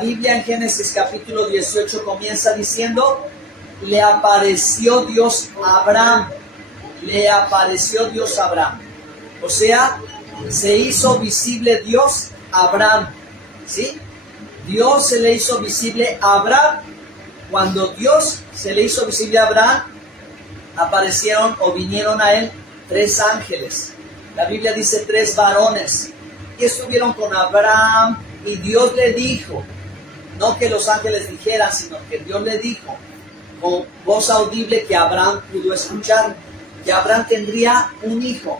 La Biblia en Génesis capítulo 18 comienza diciendo, le apareció Dios a Abraham. Le apareció Dios a Abraham. O sea, se hizo visible Dios a Abraham. ¿Sí? Dios se le hizo visible a Abraham. Cuando Dios se le hizo visible a Abraham, aparecieron o vinieron a él 3 ángeles. La Biblia dice 3 varones. Y estuvieron con Abraham y Dios le dijo, no que los ángeles dijeran, sino que Dios le dijo con voz audible que Abraham pudo escuchar, que Abraham tendría un hijo,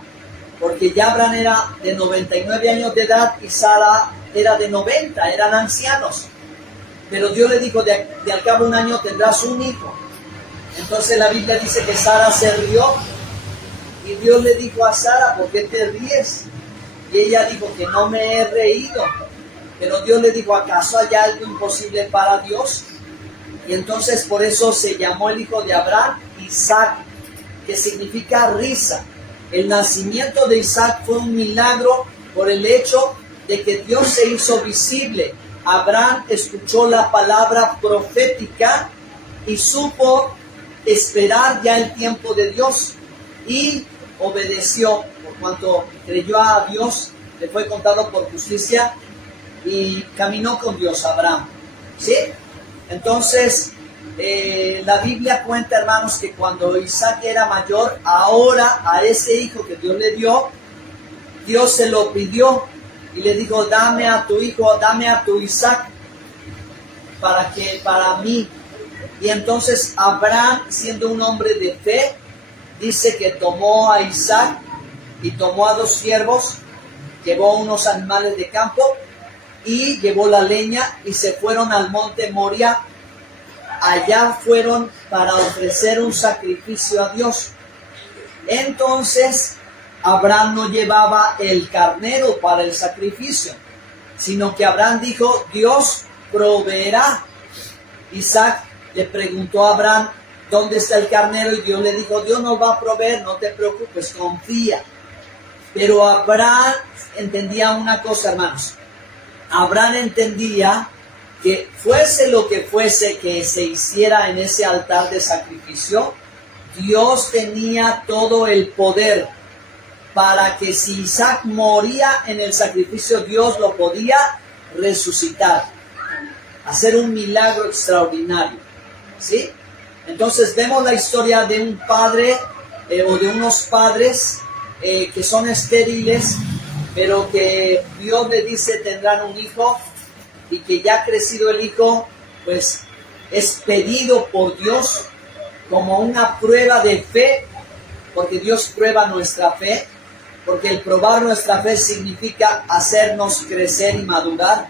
porque ya Abraham era de 99 años de edad y Sara era de 90, eran ancianos. Pero Dios le dijo, de al cabo de un año tendrás un hijo. Entonces la Biblia dice que Sara se rió y Dios le dijo a Sara, ¿por qué te ríes? Y ella dijo que no me he reído. Pero Dios le dijo, ¿acaso hay algo imposible para Dios? Y entonces por eso se llamó el hijo de Abraham Isaac, que significa risa. El nacimiento de Isaac fue un milagro por el hecho de que Dios se hizo visible. Abraham escuchó la palabra profética y supo esperar ya el tiempo de Dios y obedeció. Por cuanto creyó a Dios, le fue contado por justicia y caminó con Dios Abraham. ¿Sí? Entonces, la Biblia cuenta, hermanos, que cuando Isaac era mayor, ahora a ese hijo que Dios le dio, Dios se lo pidió y le dijo, dame a tu hijo, dame a tu Isaac para mí. Y entonces Abraham, siendo un hombre de fe, dice que tomó a Isaac y tomó a 2 siervos, llevó unos animales de campo y llevó la leña y se fueron al monte Moria. Allá fueron para ofrecer un sacrificio a Dios. Entonces Abraham no llevaba el carnero para el sacrificio, sino que Abraham dijo, Dios proveerá. Isaac le preguntó a Abraham, ¿dónde está el carnero? Y Dios le dijo, Dios nos va a proveer, no te preocupes, confía. Pero Abraham entendía una cosa, hermanos. Abraham entendía que fuese lo que fuese que se hiciera en ese altar de sacrificio, Dios tenía todo el poder para que si Isaac moría en el sacrificio, Dios lo podía resucitar, hacer un milagro extraordinario. ¿Sí? Entonces vemos la historia de un padre o de unos padres que son estériles, pero que Dios le dice tendrán un hijo y que ya crecido el hijo, pues es pedido por Dios como una prueba de fe, porque Dios prueba nuestra fe, porque el probar nuestra fe significa hacernos crecer y madurar.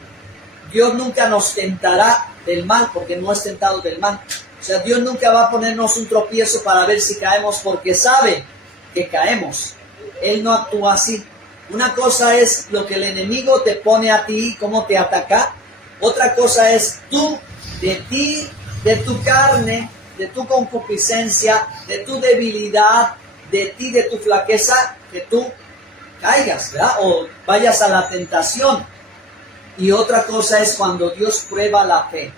Dios nunca nos tentará del mal, porque no es tentado del mal. O sea, Dios nunca va a ponernos un tropiezo para ver si caemos, porque sabe que caemos. Él no actúa así. Una cosa es lo que el enemigo te pone a ti, cómo te ataca. Otra cosa es tú, de tu carne, de tu concupiscencia, de tu debilidad, de ti, de tu flaqueza, que tú caigas, ¿verdad? O vayas a la tentación. Y otra cosa es cuando Dios prueba la fe,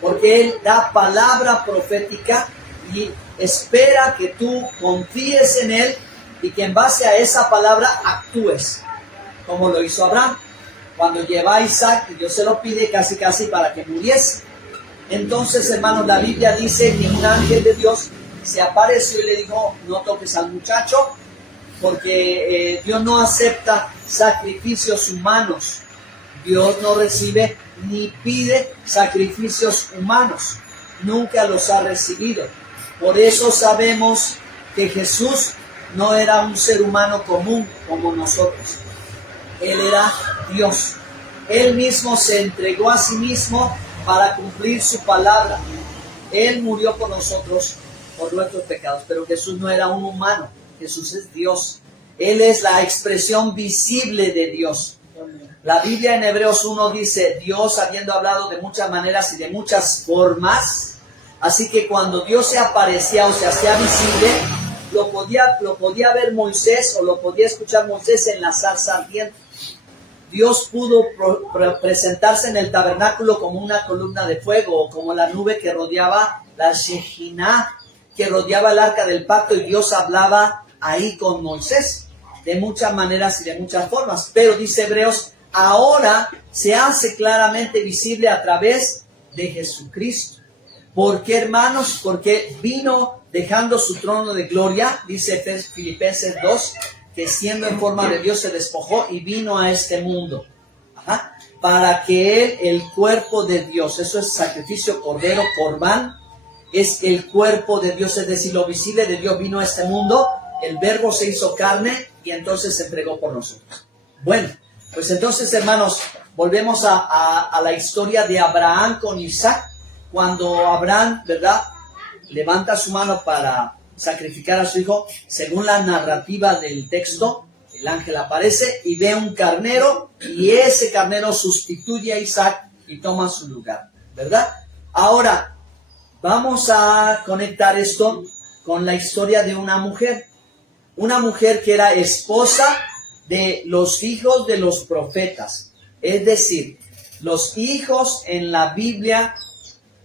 porque Él da palabra profética y espera que tú confíes en Él y que en base a esa palabra actúes, como lo hizo Abraham. Cuando lleva a Isaac, Dios se lo pide casi para que muriese. Entonces, hermanos, la Biblia dice que un ángel de Dios se apareció y le dijo, no toques al muchacho, porque Dios no acepta sacrificios humanos. Dios no recibe ni pide sacrificios humanos. Nunca los ha recibido. Por eso sabemos que Jesús no era un ser humano común como nosotros. Él era Dios. Él mismo se entregó a sí mismo para cumplir su palabra. Él murió por nosotros, por nuestros pecados. Pero Jesús no era un humano. Jesús es Dios. Él es la expresión visible de Dios. La Biblia en Hebreos 1 dice, Dios habiendo hablado de muchas maneras y de muchas formas, así que cuando Dios se aparecía o se hacía visible, lo podía ver Moisés o lo podía escuchar Moisés en la zarza ardiente. Dios pudo presentarse en el tabernáculo como una columna de fuego, o como la nube que rodeaba la Shekinah, que rodeaba el arca del pacto, y Dios hablaba ahí con Moisés, de muchas maneras y de muchas formas. Pero dice Hebreos, ahora se hace claramente visible a través de Jesucristo. ¿Por qué, hermanos? Porque vino dejando su trono de gloria, dice Filipenses 2, que siendo en forma de Dios se despojó y vino a este mundo. Ajá. Para que Él, el cuerpo de Dios, eso es sacrificio cordero, corbán, es el cuerpo de Dios, es decir, lo visible de Dios vino a este mundo, el verbo se hizo carne y entonces se entregó por nosotros. Bueno, pues entonces, hermanos, volvemos a la historia de Abraham con Isaac. Cuando Abraham, ¿verdad?, levanta su mano para sacrificar a su hijo, según la narrativa del texto, el ángel aparece y ve un carnero, y ese carnero sustituye a Isaac y toma su lugar, ¿verdad? Ahora, vamos a conectar esto con la historia de una mujer que era esposa de los hijos de los profetas. Es decir, los hijos en la Biblia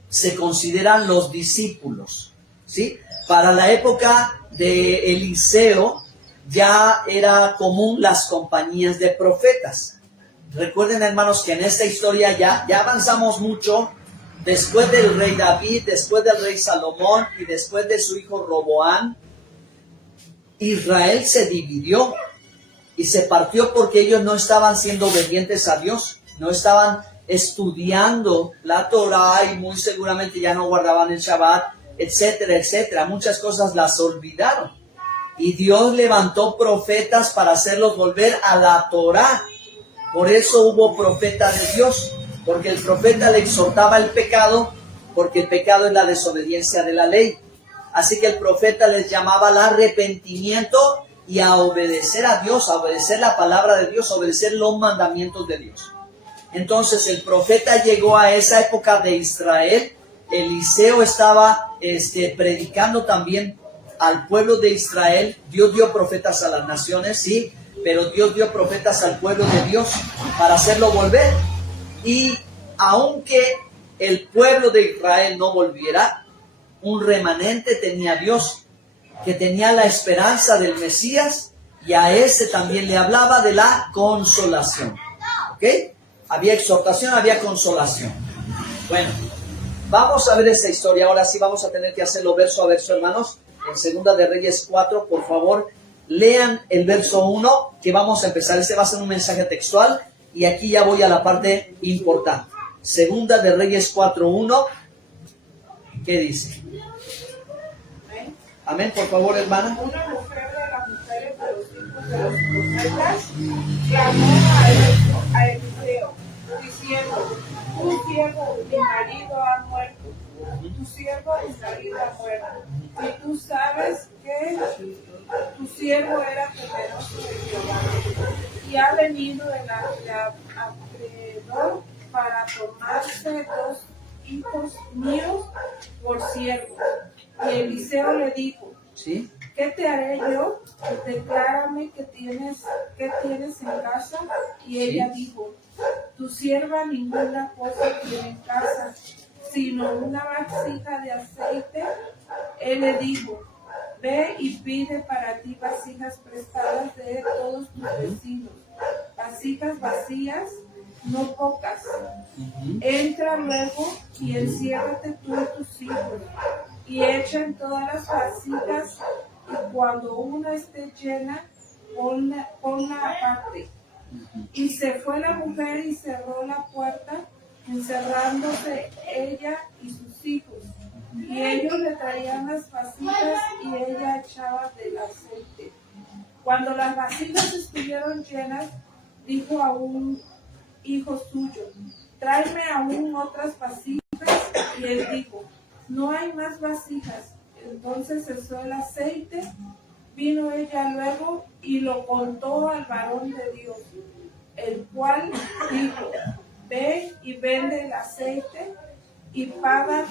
se consideran los discípulos, ¿sí? Para la época de Eliseo ya era común las compañías de profetas. Recuerden, hermanos, que en esta historia ya avanzamos mucho. Después del rey David, después del rey Salomón y después de su hijo Roboán, Israel se dividió y se partió porque ellos no estaban siendo obedientes a Dios, no estaban estudiando la Torah y muy seguramente ya no guardaban el Shabbat, etcétera, etcétera. Muchas cosas las olvidaron. Y Dios levantó profetas para hacerlos volver a la Torah. Por eso hubo profeta de Dios, porque el profeta le exhortaba el pecado, porque el pecado es la desobediencia de la ley. Así que el profeta les llamaba al arrepentimiento y a obedecer a Dios, a obedecer la palabra de Dios, a obedecer los mandamientos de Dios. Entonces el profeta llegó a esa época de Israel. Eliseo estaba predicando también al pueblo de Israel. Dios dio profetas a las naciones, sí, pero Dios dio profetas al pueblo de Dios para hacerlo volver. Y aunque el pueblo de Israel no volviera, un remanente tenía Dios, que tenía la esperanza del Mesías, y a ese también le hablaba de la consolación. ¿Ok? Había exhortación, había consolación. Bueno, vamos a ver esta historia. Ahora sí vamos a tener que hacerlo verso a verso, hermanos. En Segunda de Reyes 4, por favor, lean el verso 1, que vamos a empezar. Este va a ser un mensaje textual, y aquí ya voy a la parte importante. Segunda de Reyes 4:1. ¿Qué dice? Amén, por favor, hermana. Una mujer de las mujeres de los hijos de los profetas llamó a Eliseo, diciendo: tu siervo, mi marido, ha muerto. Tu siervo, mi marido, ha muerto. Y tú sabes que tu siervo era temeroso de Jehová. Y ha venido el acreedor para tomarse 2 hijos míos por siervos. Y Eliseo le dijo: ¿Sí? ¿qué te haré yo? Declárame qué tienes en casa. Y ella dijo: tu sierva ninguna cosa tiene en casa, sino una vasija de aceite. Él le dijo: ve y pide para ti vasijas prestadas de todos tus vecinos, vasijas vacías, no pocas. Entra luego y enciérrate tú y tus hijos, y echen todas las vasijas, y cuando una esté llena, ponla aparte. Y se fue la mujer y cerró la puerta, encerrándose ella y sus hijos. Y ellos le traían las vasijas y ella echaba del aceite. Cuando las vasijas estuvieron llenas, dijo a un hijo suyo: tráeme aún otras vasijas. Y él dijo: no hay más vasijas. Entonces cesó el aceite. Vino ella luego y lo contó al varón de Dios, el cual dijo: ve y vende el aceite y paga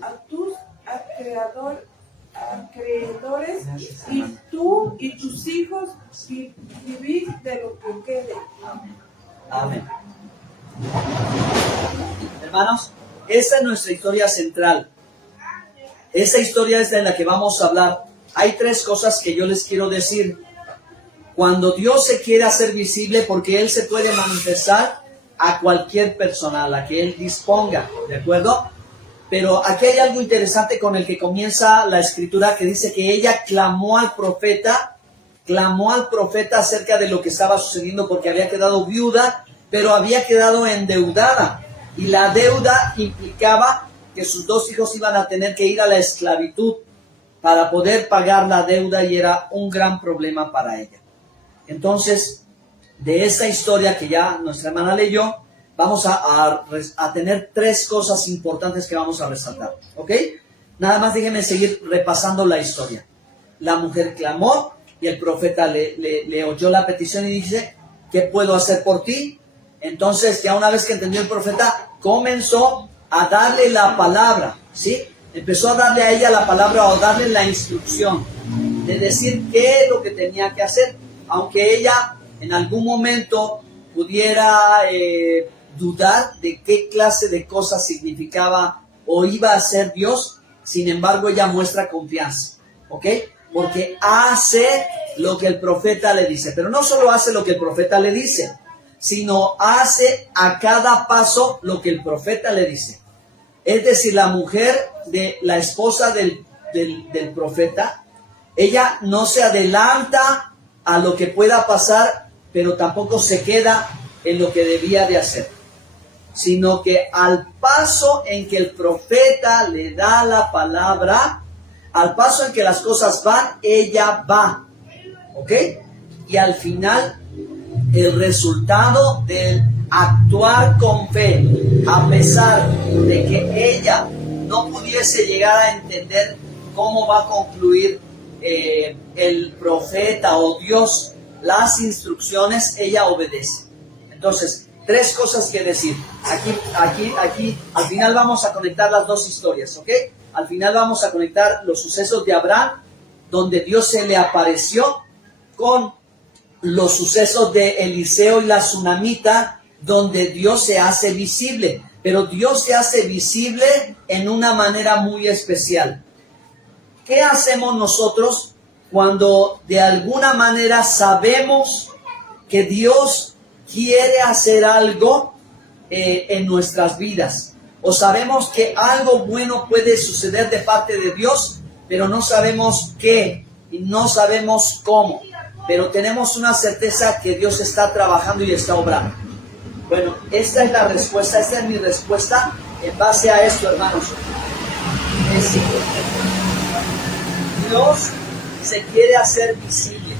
a tus acreedores, y tú y tus hijos vivid de lo que quede. Amén. Hermanos, esta es nuestra historia central. Esta historia es de la que vamos a hablar. Hay tres cosas que yo les quiero decir. Cuando Dios se quiere hacer visible, porque Él se puede manifestar a cualquier persona, a la que Él disponga, ¿de acuerdo? Pero aquí hay algo interesante con el que comienza la escritura, que dice que ella clamó al profeta acerca de lo que estaba sucediendo, porque había quedado viuda, pero había quedado endeudada. Y la deuda implicaba que sus dos hijos iban a tener que ir a la esclavitud para poder pagar la deuda, y era un gran problema para ella. Entonces, de esta historia que ya nuestra hermana leyó, vamos a tener tres cosas importantes que vamos a resaltar, ¿ok? Nada más déjenme seguir repasando la historia. La mujer clamó y el profeta le oyó la petición y dice, ¿qué puedo hacer por ti? Entonces, ya una vez que entendió el profeta, comenzó a darle la palabra, ¿sí? Empezó a darle a ella la palabra, o darle la instrucción de decir qué es lo que tenía que hacer, aunque ella en algún momento pudiera dudar de qué clase de cosas significaba o iba a hacer Dios. Sin embargo, ella muestra confianza, ¿ok? Porque hace lo que el profeta le dice, pero no solo hace lo que el profeta le dice, sino hace a cada paso lo que el profeta le dice. Es decir, la mujer, la esposa del profeta, ella no se adelanta a lo que pueda pasar, pero tampoco se queda en lo que debía de hacer, sino que al paso en que el profeta le da la palabra, al paso en que las cosas van, ella va, ¿ok? Y al final, el resultado del actuar con fe, a pesar de que ella no pudiese llegar a entender cómo va a concluir el profeta o Dios las instrucciones, ella obedece. Entonces, tres cosas que decir. Aquí, al final vamos a conectar las dos historias, ¿ok? Al final vamos a conectar los sucesos de Abraham, donde Dios se le apareció, con los sucesos de Eliseo y la tsunamita, donde Dios se hace visible. Pero Dios se hace visible en una manera muy especial. ¿Qué hacemos nosotros cuando de alguna manera sabemos que Dios quiere hacer algo en nuestras vidas? O sabemos que algo bueno puede suceder de parte de Dios, pero no sabemos qué y no sabemos cómo. Pero tenemos una certeza que Dios está trabajando y está obrando. Bueno, esta es la respuesta, esta es mi respuesta en base a esto, hermanos. Es decir, Dios se quiere hacer visible.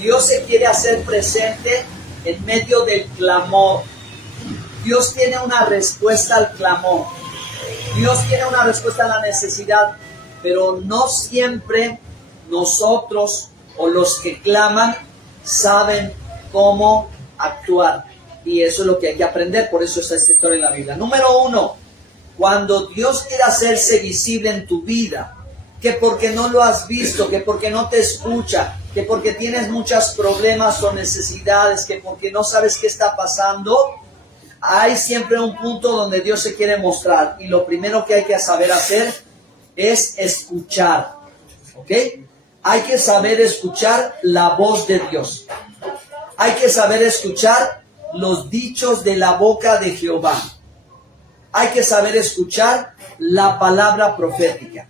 Dios se quiere hacer presente en medio del clamor. Dios tiene una respuesta al clamor. Dios tiene una respuesta a la necesidad, pero no siempre nosotros o los que claman saben cómo actuar. Y eso es lo que hay que aprender, por eso está esta historia en la Biblia. Número 1, cuando Dios quiere hacerse visible en tu vida, que porque no lo has visto, que porque no te escucha, que porque tienes muchos problemas o necesidades, que porque no sabes qué está pasando, hay siempre un punto donde Dios se quiere mostrar. Y lo primero que hay que saber hacer es escuchar, ¿ok? Hay que saber escuchar la voz de Dios. Hay que saber escuchar los dichos de la boca de Jehová. Hay que saber escuchar la palabra profética.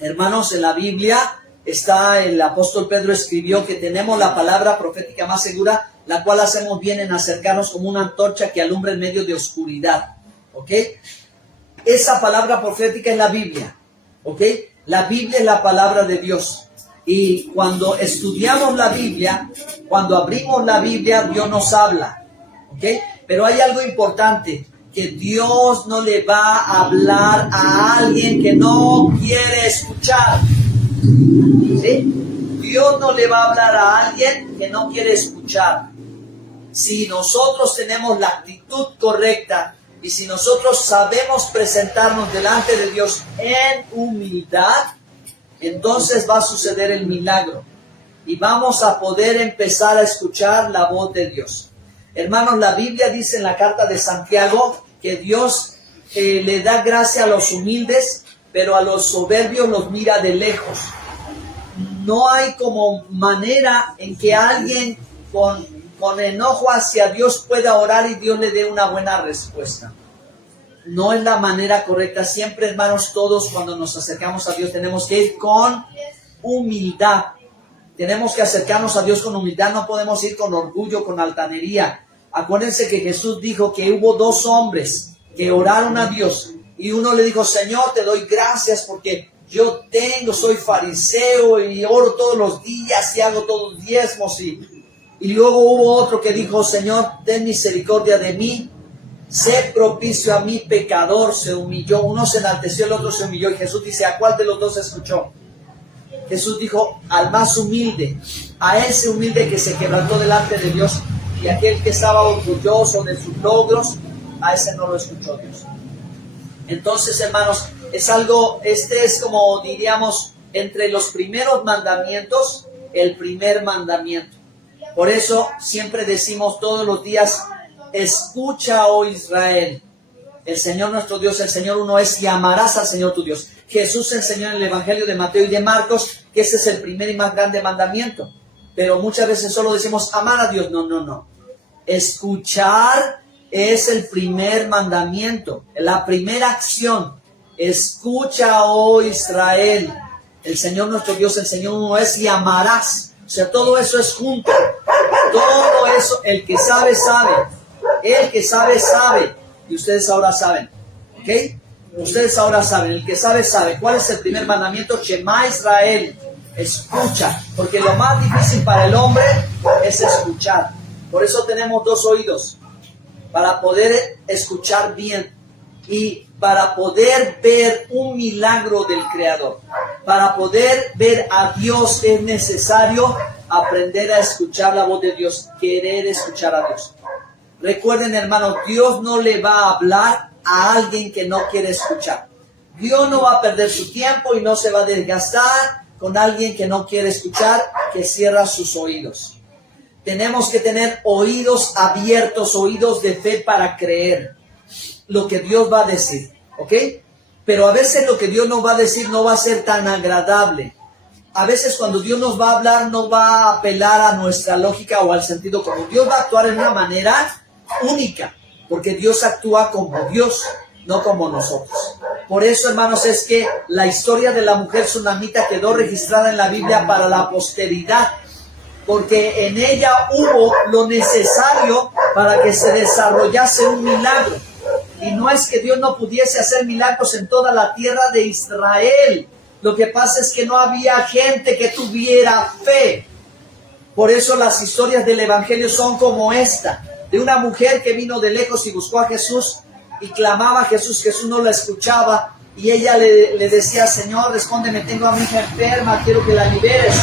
Hermanos, en la Biblia el apóstol Pedro escribió que tenemos la palabra profética más segura, la cual hacemos bien en acercarnos como una antorcha que alumbra en medio de oscuridad. ¿Ok? Esa palabra profética es la Biblia. ¿Ok? La Biblia es la palabra de Dios. Y cuando estudiamos la Biblia, cuando abrimos la Biblia, Dios nos habla. ¿Ok? Pero hay algo importante, que Dios no le va a hablar a alguien que no quiere escuchar. ¿Sí? Dios no le va a hablar a alguien que no quiere escuchar. Si nosotros tenemos la actitud correcta y si nosotros sabemos presentarnos delante de Dios en humildad, entonces va a suceder el milagro y vamos a poder empezar a escuchar la voz de Dios. Hermanos, la Biblia dice en la carta de Santiago que Dios le da gracia a los humildes, pero a los soberbios los mira de lejos. No hay como manera en que alguien con enojo hacia Dios pueda orar y Dios le dé una buena respuesta. No es la manera correcta. Siempre, hermanos, todos cuando nos acercamos a Dios tenemos que ir con humildad. Tenemos que acercarnos a Dios con humildad. No podemos ir con orgullo, con altanería. Acuérdense que Jesús dijo que hubo 2 hombres que oraron a Dios. Y uno le dijo, Señor, te doy gracias porque yo soy fariseo y oro todos los días y hago todos los diezmos. Y luego hubo otro que dijo, Señor, ten misericordia de mí. Sé propicio a mí, pecador. Se humilló. Uno se enalteció, el otro se humilló. Y Jesús dice, ¿a cuál de los 2 escuchó? Jesús dijo, al más humilde. A ese humilde que se quebrantó delante de Dios. Y aquel que estaba orgulloso de sus logros, a ese no lo escuchó Dios. Entonces, hermanos, este es como diríamos, entre los primeros mandamientos, el primer mandamiento. Por eso siempre decimos todos los días, escucha, oh Israel, el Señor nuestro Dios, el Señor uno es, y amarás al Señor tu Dios. Jesús enseñó en el Evangelio de Mateo y de Marcos que ese es el primer y más grande mandamiento. Pero muchas veces solo decimos amar a Dios. No. Escuchar es el primer mandamiento, la primera acción. Escucha, oh Israel, el Señor nuestro Dios, el Señor uno es, y amarás. O sea, todo eso es junto. Todo eso, el que sabe, sabe. El que sabe, sabe. Y ustedes ahora saben. ¿Ok? Ustedes ahora saben. El que sabe, sabe. ¿Cuál es el primer mandamiento? Shema Israel. Escucha. Porque lo más difícil para el hombre es escuchar. Por eso tenemos 2 oídos. Para poder escuchar bien. Y para poder ver un milagro del Creador. Para poder ver a Dios es necesario aprender a escuchar la voz de Dios, querer escuchar a Dios. Recuerden, hermanos, Dios no le va a hablar a alguien que no quiere escuchar. Dios no va a perder su tiempo y no se va a desgastar con alguien que no quiere escuchar, que cierra sus oídos. Tenemos que tener oídos abiertos, oídos de fe para creer lo que Dios va a decir, ¿ok? Pero a veces lo que Dios nos va a decir no va a ser tan agradable. A veces cuando Dios nos va a hablar no va a apelar a nuestra lógica o al sentido común. Dios va a actuar en una manera única, porque Dios actúa como Dios, no como nosotros. Por eso, hermanos, es que la historia de la mujer sunamita quedó registrada en la Biblia para la posteridad, porque en ella hubo lo necesario para que se desarrollase un milagro. Y no es que Dios no pudiese hacer milagros en toda la tierra de Israel. Lo que pasa es que no había gente que tuviera fe. Por eso las historias del Evangelio son como esta, de una mujer que vino de lejos y buscó a Jesús y clamaba a Jesús. Jesús no la escuchaba y ella le decía, Señor, respóndeme, tengo a mi hija enferma, quiero que la liberes.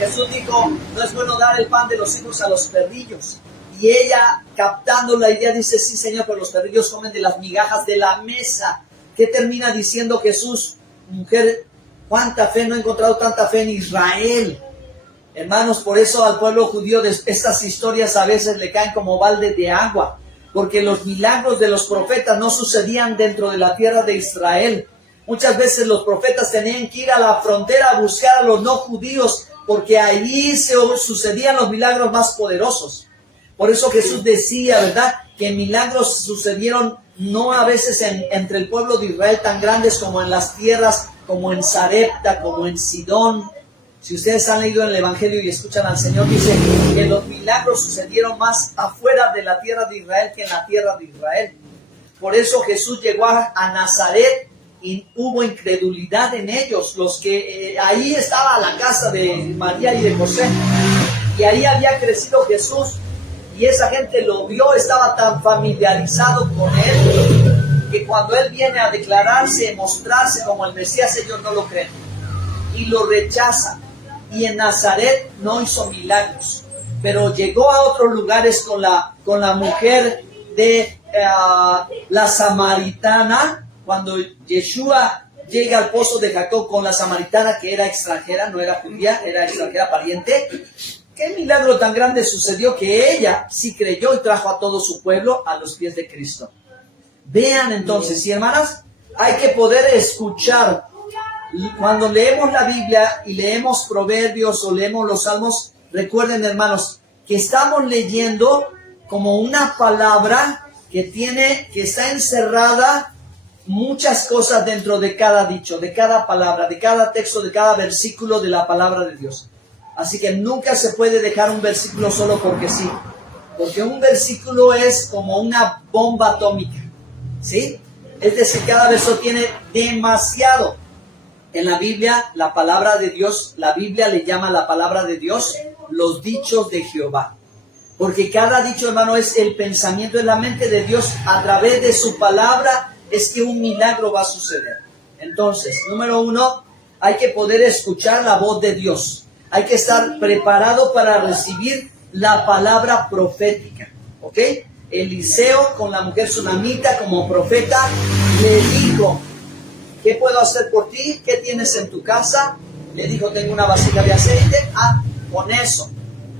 Jesús dijo, no es bueno dar el pan de los hijos a los perrillos. Y ella, captando la idea, dice, sí, Señor, pero los perrillos comen de las migajas de la mesa. ¿Qué termina diciendo Jesús? Mujer, ¿cuánta fe? No he encontrado tanta fe en Israel. Hermanos, por eso al pueblo judío estas historias a veces le caen como balde de agua. Porque los milagros de los profetas no sucedían dentro de la tierra de Israel. Muchas veces los profetas tenían que ir a la frontera a buscar a los no judíos, porque allí sucedían los milagros más poderosos. Por eso Jesús decía, ¿verdad?, que milagros sucedieron no a veces entre el pueblo de Israel tan grandes como en las tierras, como en Sarepta, como en Sidón. Si ustedes han leído en el Evangelio y escuchan al Señor, dice que los milagros sucedieron más afuera de la tierra de Israel que en la tierra de Israel. Por eso Jesús llegó a Nazaret y hubo incredulidad en ellos. Los que ahí estaba la casa de María y de José, y ahí había crecido Jesús. Y esa gente lo vio, estaba tan familiarizado con él, que cuando él viene a declararse, mostrarse como el Mesías, ellos no lo creen y lo rechazan. Y en Nazaret no hizo milagros, pero llegó a otros lugares con la mujer de la samaritana. Cuando Yeshua llega al pozo de Jacob con la samaritana, que era extranjera, no era judía, era extranjera, pariente, ¿Qué milagro tan grande sucedió que ella sí creyó y trajo a todo su pueblo a los pies de Cristo? Vean entonces, y hermanas, hay que poder escuchar. Cuando leemos la Biblia y leemos Proverbios o leemos los Salmos, recuerden, hermanos, que estamos leyendo como una palabra que está encerrada muchas cosas dentro de cada dicho, de cada palabra, de cada texto, de cada versículo de la palabra de Dios. Así que nunca se puede dejar un versículo solo porque sí, porque un versículo es como una bomba atómica, ¿sí? Es decir, cada verso tiene demasiado. En la Biblia, la palabra de Dios, la Biblia le llama a la palabra de Dios los dichos de Jehová. Porque cada dicho, hermano, es el pensamiento en la mente de Dios. A través de su palabra es que un milagro va a suceder. Entonces, número 1, hay que poder escuchar la voz de Dios. Hay que estar preparado para recibir la palabra profética. ¿Ok? Eliseo con la mujer sunamita como profeta le dijo: ¿qué puedo hacer por ti? ¿Qué tienes en tu casa? Le dijo: tengo una vasija de aceite. Con eso.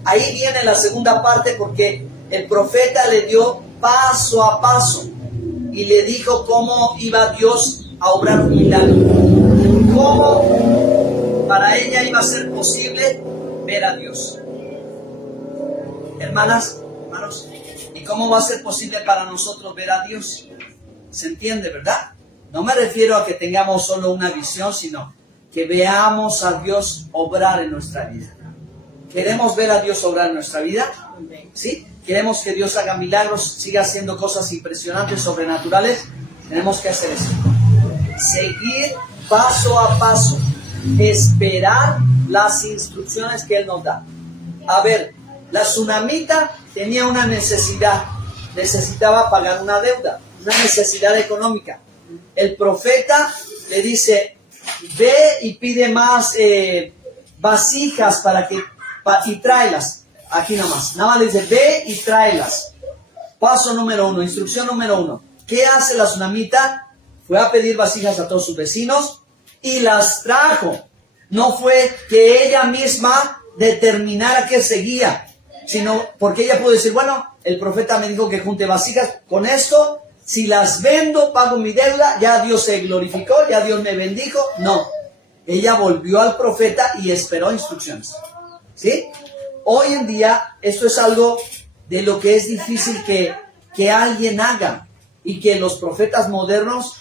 Ahí viene la segunda parte, porque el profeta le dio paso a paso y le dijo cómo iba Dios a obrar un milagro. Cómo para ella iba a ser posible ver a Dios. Hermanas, hermanos, ¿y cómo va a ser posible para nosotros ver a Dios? ¿Se entiende, verdad? No me refiero a que tengamos solo una visión, sino que veamos a Dios obrar en nuestra vida. ¿Queremos ver a Dios obrar en nuestra vida? ¿Sí? ¿Queremos que Dios haga milagros, siga haciendo cosas impresionantes, sobrenaturales? Tenemos que hacer eso. Seguir paso a paso. Esperar las instrucciones que Él nos da. A ver, la tsunamita tenía una necesidad. Necesitaba pagar una deuda, una necesidad económica. El profeta le dice: ve y pide más vasijas y tráelas. Aquí nomás. Nada más le dice: ve y tráelas. Paso número 1, instrucción número 1. ¿Qué hace la tsunamita? Fue a pedir vasijas a todos sus vecinos y las trajo. No fue que ella misma determinara qué seguía, sino porque ella pudo decir: bueno, el profeta me dijo que junte vasijas, con esto, si las vendo, pago mi deuda, ya Dios se glorificó, ya Dios me bendijo. No, ella volvió al profeta y esperó instrucciones. ¿Sí? Hoy en día esto es algo de lo que es difícil que alguien haga, y que los profetas modernos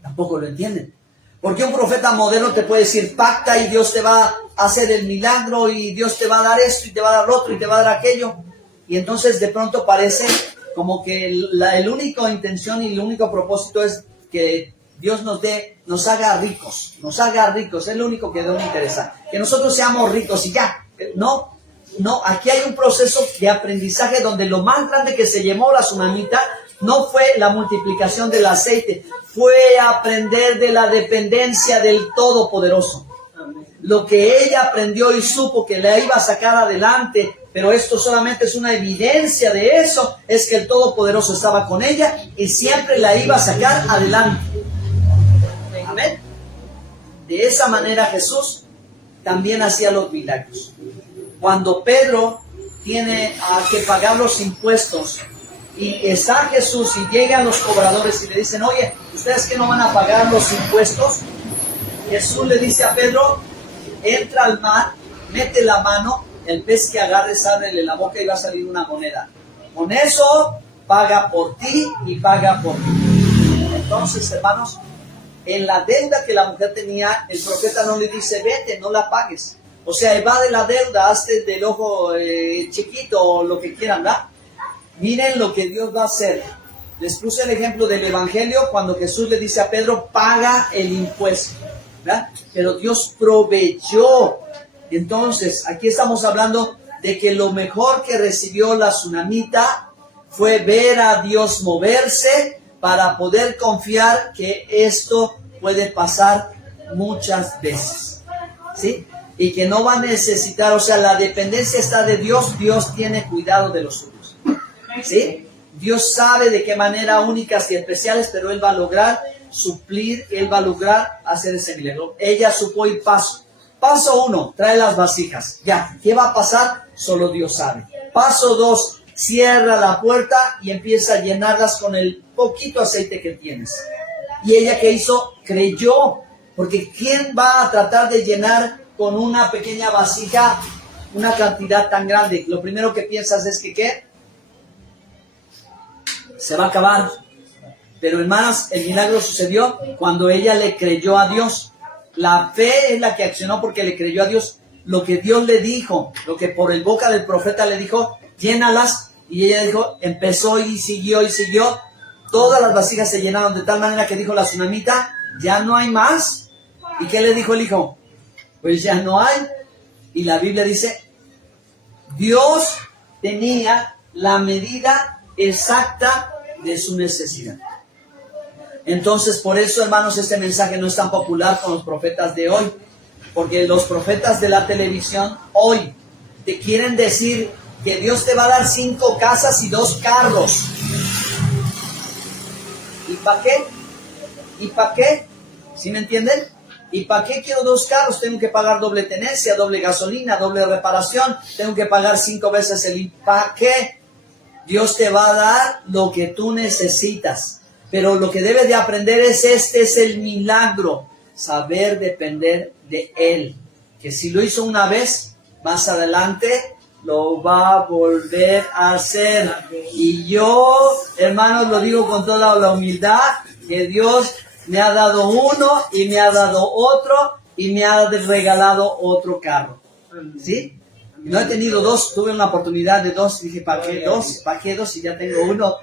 tampoco lo entienden. Porque un profeta moderno te puede decir: pacta y Dios te va a hacer el milagro, y Dios te va a dar esto y te va a dar lo otro y te va a dar aquello. Y entonces de pronto parece como que el único intención y el único propósito es que Dios nos haga ricos, es lo único que Dios le interesa, que nosotros seamos ricos y ya. No, aquí hay un proceso de aprendizaje donde lo más grande que se llevó la tsunamita no fue la multiplicación del aceite, fue aprender de la dependencia del Todopoderoso. Lo que ella aprendió y supo que la iba a sacar adelante, pero esto solamente es una evidencia de eso, es que el Todopoderoso estaba con ella y siempre la iba a sacar adelante. Amén. De esa manera Jesús también hacía los milagros. Cuando Pedro tiene que pagar los impuestos y está Jesús y llegan los cobradores y le dicen: oye, ¿ustedes que no van a pagar los impuestos? Jesús le dice a Pedro: entra al mar, mete la mano, el pez que agarres, ábrele la boca y va a salir una moneda. Con eso paga por ti y paga por mí. Entonces, hermanos, en la deuda que la mujer tenía, el profeta no le dice: vete, no la pagues. O sea, evade la deuda, hazte del ojo chiquito o lo que quieran, ¿verdad? Miren lo que Dios va a hacer. Les puse el ejemplo del Evangelio cuando Jesús le dice a Pedro: paga el impuesto, ¿verdad? Pero Dios proveyó. Entonces, aquí estamos hablando de que lo mejor que recibió la tsunamita fue ver a Dios moverse para poder confiar que esto puede pasar muchas veces, ¿sí? Y que no va a necesitar, o sea, la dependencia está de Dios. Dios tiene cuidado de los suyos, ¿sí? Dios sabe de qué manera únicas y especiales, pero Él va a lograr suplir, Él va a lograr hacer ese milagro. Ella supo ir paso Paso 1, trae las vasijas. Ya, ¿qué va a pasar? Solo Dios sabe. Paso 2, cierra la puerta y empieza a llenarlas con el poquito aceite que tienes. Y ella, ¿qué hizo? Creyó. Porque ¿quién va a tratar de llenar con una pequeña vasija una cantidad tan grande? Lo primero que piensas es que ¿qué? Se va a acabar. Pero hermanas, el milagro sucedió cuando ella le creyó a Dios. La fe es la que accionó porque le creyó a Dios. Lo que Dios le dijo, lo que por el boca del profeta le dijo, llénalas. Y ella dijo, empezó y siguió y siguió. Todas las vasijas se llenaron de tal manera que dijo la tsunamita, ya no hay más. ¿Y qué le dijo el hijo? Pues ya no hay. Y la Biblia dice, Dios tenía la medida exacta de su necesidad. Entonces, por eso, hermanos, este mensaje no es tan popular con los profetas de hoy. Porque los profetas de la televisión hoy te quieren decir que Dios te va a dar 5 casas y 2 carros. ¿Y para qué? ¿Y para qué? ¿Sí me entienden? ¿Y para qué quiero 2 carros? Tengo que pagar doble tenencia, doble gasolina, doble reparación. Tengo que pagar 5 veces el... ¿Para qué? Dios te va a dar lo que tú necesitas. Pero lo que debes de aprender es este es el milagro. Saber depender de Él. Que si lo hizo una vez, más adelante lo va a volver a hacer. Y yo, hermanos, lo digo con toda la humildad, que Dios me ha dado uno y me ha dado otro y me ha regalado otro carro. ¿Sí? No he tenido 2, tuve una oportunidad de 2, dije, ¿para qué 2? ¿Para qué 2 si ya tengo uno?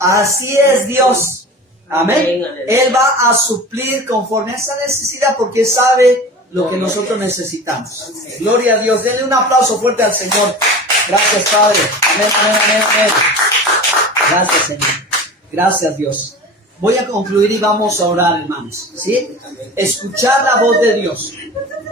Así es Dios. Amén. Él va a suplir conforme a esa necesidad porque sabe lo que nosotros necesitamos. Gloria a Dios. Denle un aplauso fuerte al Señor. Gracias, Padre. Amén, amén, amén, amén. Gracias, Señor. Gracias, Dios. Voy a concluir y vamos a orar, hermanos. ¿Sí? Escuchar la voz de Dios.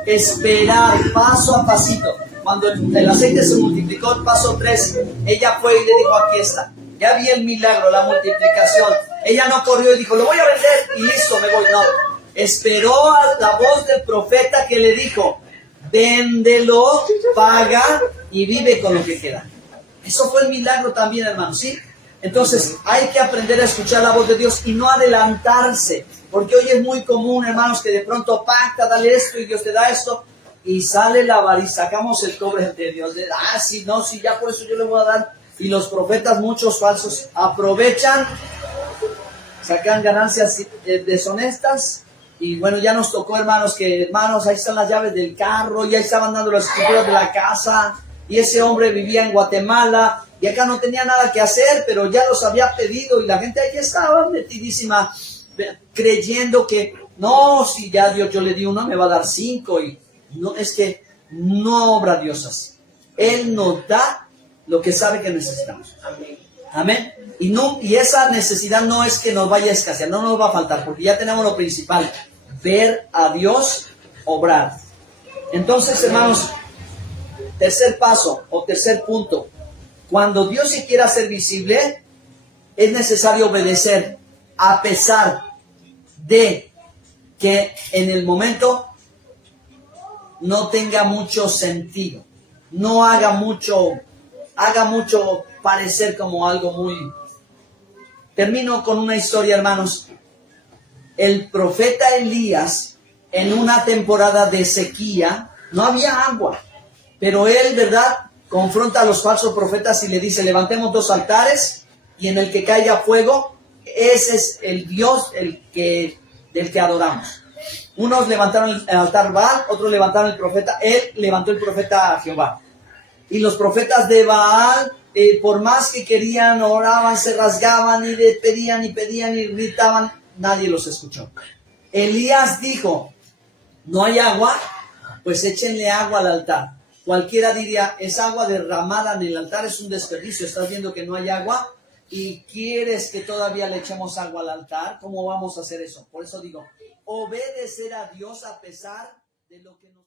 Esperar paso a pasito. Cuando el aceite se multiplicó, paso 3, ella fue y le dijo, aquí está. Ya vi el milagro, la multiplicación. Ella no corrió y dijo, lo voy a vender y listo, me voy. No. Esperó a la voz del profeta que le dijo, véndelo, paga y vive con lo que queda. Eso fue el milagro también, hermanos, ¿sí? Entonces, hay que aprender a escuchar la voz de Dios y no adelantarse. Porque hoy es muy común, hermanos, que de pronto pacta, dale esto y Dios te da esto. Y sale la avaricia, sacamos el cobre de Dios. Si ya por eso yo le voy a dar. Y los profetas, muchos falsos, aprovechan, sacan ganancias deshonestas. Y bueno, ya nos tocó, hermanos, ahí están las llaves del carro, y ahí estaban dando las escrituras de la casa. Y ese hombre vivía en Guatemala, y acá no tenía nada que hacer, pero ya los había pedido, y la gente ahí estaba metidísima, creyendo que, no, si ya Dios yo le di uno, me va a dar 5, y no, es que no obra Dios así. Él nos da lo que sabe que necesitamos. Amén. Amén. Y esa necesidad no es que nos vaya a escasear, no nos va a faltar, porque ya tenemos lo principal, ver a Dios obrar. Entonces, hermanos, tercer paso o tercer punto, cuando Dios se quiera hacer visible, es necesario obedecer, a pesar de que en el momento no tenga mucho sentido, no haga mucho parecer como algo muy... Termino con una historia, hermanos. El profeta Elías, en una temporada de sequía, no había agua, pero él, ¿verdad?, confronta a los falsos profetas y le dice, levantemos 2 altares y en el que caiga fuego, ese es el Dios del que adoramos. Unos levantaron el altar Baal, otros levantaron el profeta, él levantó el profeta a Jehová. Y los profetas de Baal, por más que querían, oraban, se rasgaban y le pedían y gritaban, nadie los escuchó. Elías dijo, no hay agua, pues échenle agua al altar. Cualquiera diría, es agua derramada en el altar, es un desperdicio, estás viendo que no hay agua y quieres que todavía le echemos agua al altar, ¿cómo vamos a hacer eso? Por eso digo, obedecer a Dios a pesar de lo que nos...